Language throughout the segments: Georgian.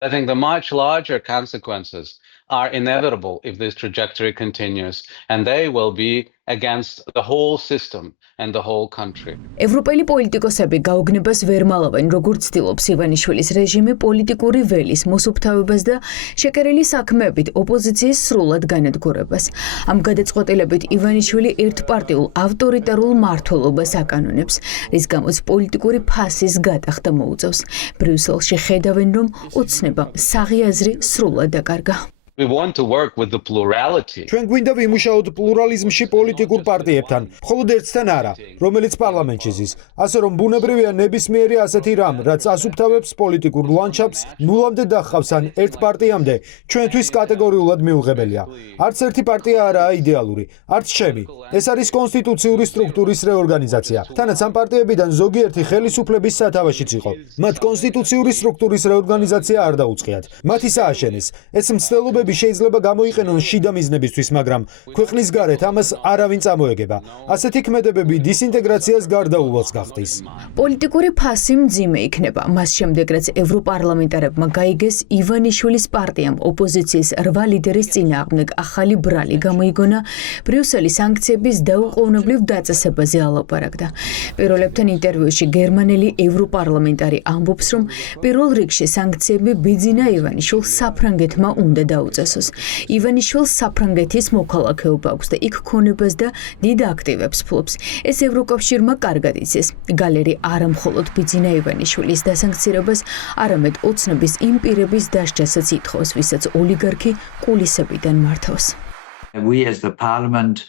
I think the much larger consequences are inevitable if this trajectory continues, and they will be against the whole system and the whole country. ევროპელი პოლიტიკოსები გაუგნებას ვერ მალავენ, როგორც ცდილობს ივანიშვილის რეჟიმი პოლიტიკური ველის მოსუფთავებას და შეკერილი საქმეებით ოპოზიციის სრულად განადგურებას. ამ გადაწყვეტილებით ივანიშვილი ერთპარტიულ ავტორიტარულ მმართველობას აკანონებს, რის გამოც პოლიტიკური ფასის გადახდა მოუწევს. ბრიუსელში ხედავენ, რომ ოცნებამ საღი სრულად დაკარგა. We want to work with the plurality. ჩვენ გვინდა ვიმუშაოთ პლურალიზმში პოლიტიკურ პარტიებთან, მხოლოდ ერთთან არა, რომელიც პარლამენტში ზის. ასე რომ ბუნებრივია ნებისმიერი ასეთი რამ, რაც ასუფთავებს პოლიტიკურ ლანდშაფტს, ნულამდე დახავს ან ერთ პარტიამდე, ჩვენთვის კატეგორიულად მიუღებელია. არც ერთი პარტია არაა იდეალური, არც ჩემი. ეს არის კონსტიტუციური სტრუქტურის რეორგანიზაცია. თანაც ამ პარტიებიდან ზოგიერთი ხელისუფლების სათავეშიც იყო. მათ კონსტიტუციური სტრუქტურის რეორგანიზაცია არ დაუწყიათ. მათი სააშენეს. ეს მცდელობები შეიძლება გამოიყენონ შიდა მიზნებისთვის, მაგრამ ქვეყნის გარეთ ამას არავინ წამოეგება. ასეთი ქმედებები დისინტეგრაციას გარდაუვალს გახდის. პოლიტიკური ფასი მძიმე იქნება. მას შემდეგ, რაც ევროპარლამენტარებმა გაიგეს ივანიშვილის პარტიამ ოპოზიციის 8 ლიდერის წინააღმდეგ ახალი ბრალი გამოიგონა, ბრიუსელი სანქციების დაუყოვნებლივ დაწესებაზე ალაპარაკდა. პირველებთან ინტერვიუში გერმანელი ევროპარლამენტარი ამბობს, რომ პირველ რიგში სანქციები ბიძინა ივანიშვილს საფრანგეთმა უნდა დაუწესოს. ივანიშვილს საფრანგეთის მოქალაქეობა აქვს და იქ ქონებას და დიდ აქტივებს ფლობს. ეს ევროკავშირმა კარგად იცის. გალერი არა მხოლოდ ბიძინა ივანიშვილის დასანქცირებას, არამედ ოცნების იმ პირების დასჯასაც ითხოვს, ვისაც ოლიგარქი კულისებიდან მართავს. We as the parliament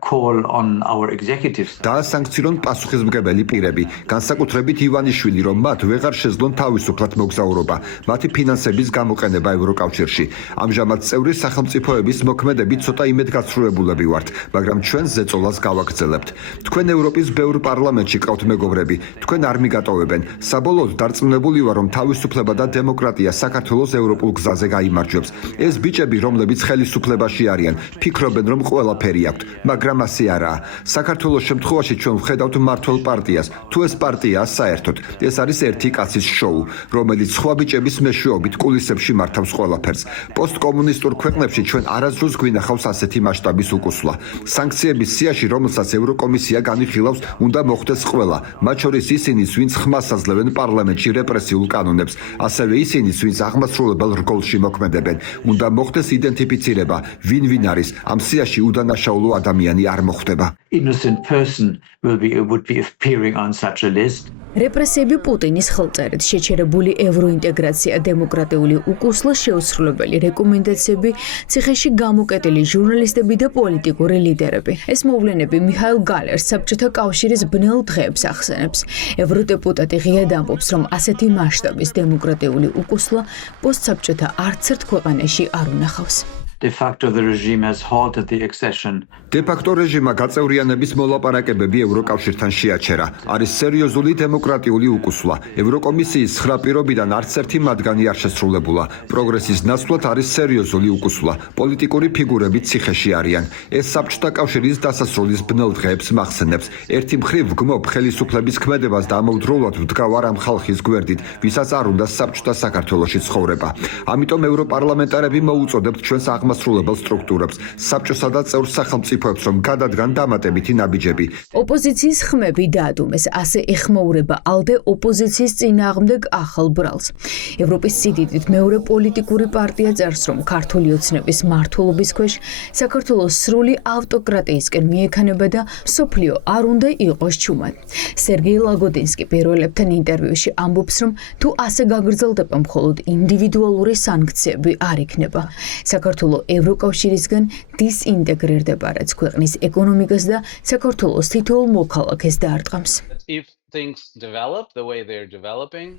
call on our executives. დაასანქცირონ პასუხისმგებელი პირები, განსაკუთრებით ივანიშვილი, რომ მათ ვეღარ შეძლონ თავისუფლად მოგზაურობა, მათი ფინანსების გამოყენება ევროკავშირში. ამჟამად წევრი სახელმწიფოების მოქმედებით ცოტა იმედგაცრუებულები ვართ, მაგრამ ჩვენ ზეწოლას გავაგრძელებთ. თქვენ ევროპის ბევრ პარლამენტში ყავთ მეგობრები, თქვენ არ მიგატოვებენ. საბოლოოდ დარწმუნებული ვარ, რომ თავისუფლება და დემოკრატია საქართველოს ევროპულ გზაზე გაიმარჯვებს. ეს ბიჭები, რომლებიც ხელისუფლებაში არიან, ფიქრობენ, რომ ყველაფერი აქვთ. მაგრამ ასე არაა. საქართველოს შემთხვევაში ჩვენ ვხედავთ მმართველ პარტიას. თუ ეს პარტიაა საერთოდ, ეს არის ერთი კაცის შოუ, რომელიც სხვა ბიჭების მეშვეობით კულისებში მართავს ყველაფერს. პოსტკომუნისტურ ქვეყნებში ჩვენ არასდროს გვინახავს ასეთი მასშტაბის უკუსვლა. სანქციების სიაში, რომელსაც ევროკომისია განიხილავს, უნდა მოხდეს ყველა, მათ შორის ისინიც, ვინც ხმას აძლევენ პარლამენტში რეპრესიულ კანონებს, ასევე ისინიც, ვინც აღმასრულებელ რგოლში მოქმედებენ. უნდა მოხდეს იდენტიფიცირება, ვინ არის ამ სიაში უდანაშაულო ადამიანი არ მოხდება. Innocent person would be appearing on such a list. რეპრესიები პუტინის ხელწერით შეჩერებული ევროინტეგრაცია, დემოკრატიული უკუსლა, შეუსრულებელი რეკომენდაციები, ციხეში გამოკეტილი ჟურნალისტები და პოლიტიკური ლიდერები. ეს მოვლენები მიჰაილ გალერს საბჭოთა კავშირის ბნელ დღეებს ახსენებს. ევროდეპუტატი ღიად ამბობს, რომ ასეთი მასშტაბის დემოკრატიული უკუსლა პოსტსაბჭოთა არც ერთ ქვეყანაში არ უნახავს. De facto the regime has halted the accession. De facto რეჟიმმა გაწევრიანების მოლაპარაკებები ევროკავშირთან შეაჩერა. არის სერიოზული დემოკრატიული უკუსვლა. ევროკომისიის 9 პირობიდან არც ერთი მათგანი არ შესრულებულა. პროგრესის ნაცვლად არის სერიოზული უკუსვლა. პოლიტიკური ფიგურები ციხეში არიან. ეს საბჭოთა კავშირის დასასრულის ბნელ დღეებს მახსენებს. ერთი მხრივ ვგმობ ხელისუფლების ქმედებას და ამავდროულად ვდგავარ ამ ხალხის გვერდით, ვისაც არ უნდა საბჭოთა საქართველოში ცხოვრება. ამიტომ ევროპარლამენტარები მოუწოდებთ ჩვენს აღმასრულებელ სტრუქტურებს, საბჭოსა და წევრ სახელმწიფოებს, რომ გადადგან დამატებითი ნაბიჯები. ოპოზიციის ხმები დაადუმეს, ასე ეხმაურება ალდე ოპოზიციის წინააღმდეგ ახალ ბრალს. ევროპის სიდიდით მეორე პოლიტიკური პარტია წერს, რომ ქართული ოცნების მმართველობის ქვეშ საქართველოს სრული ავტოკრატიისკენ მიექანება და მსოფლიო არ უნდა იყოს ჩუმად. სერგეი ლაგოდინსკი პირველებთან ინტერვიუში ამბობს, რომ თუ ასე გაგრძელდება, მხოლოდ ინდივიდუალური სანქციები არ იქნება. საქართველოს ევროკავშირისგან დისინტეგრირდება, რაც ქვეყნის ეკონომიკას და საქართველოს თითოეულ მოქალაქეს დაარტყამს.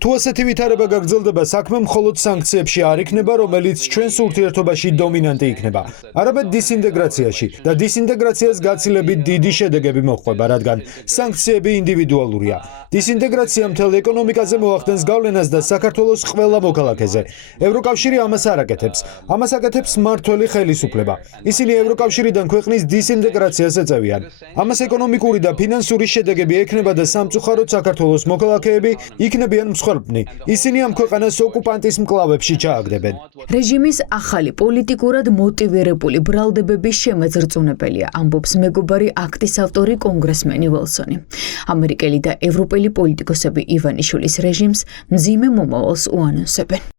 თუ ასეთი ვითარება გაგრძელდება, საქმე მხოლოდ სანქციებში არ იქნება, რომელიც ჩვენს ურთიერთობაში დომინანტი იქნება, არამედ დისინტეგრაციაში და დისინტეგრაციას გაცილებით დიდი შედეგები მოჰყვება, რადგან სანქციები ინდივიდუალურია. დისინტეგრაცია მთელ ეკონომიკაზე მოახდენს გავლენას და საქართველოს ყველა მოქალაქეზე. ევროკავშირი ამას არ აკეთებს. ამას აკეთებს მმართველი ხელისუფლება. ისინი ევროკავშირიდან ქვეყნის დისინტეგრაციას ეწევიან. ამას ეკონომიკური და ფინანსური შედეგები ექნება და სამწუხაროდ რომ საქართველოს მოქალაქეები იქნებიან მსხვერპლნი. ისინი ამ ქვეყანას ოკუპანტის მკლავებში ჩააგდებენ. რეჟიმის ახალი პოლიტიკურად მოტივირებული ბრალდებები შემაძრწუნებელია, ამბობს მეგობარი აქტის ავტორი კონგრესმენი ვილსონი. ამერიკელი და ევროპელი პოლიტიკოსები ივანიშვილის რეჟიმს მძიმე მომავალს უანონსებენ.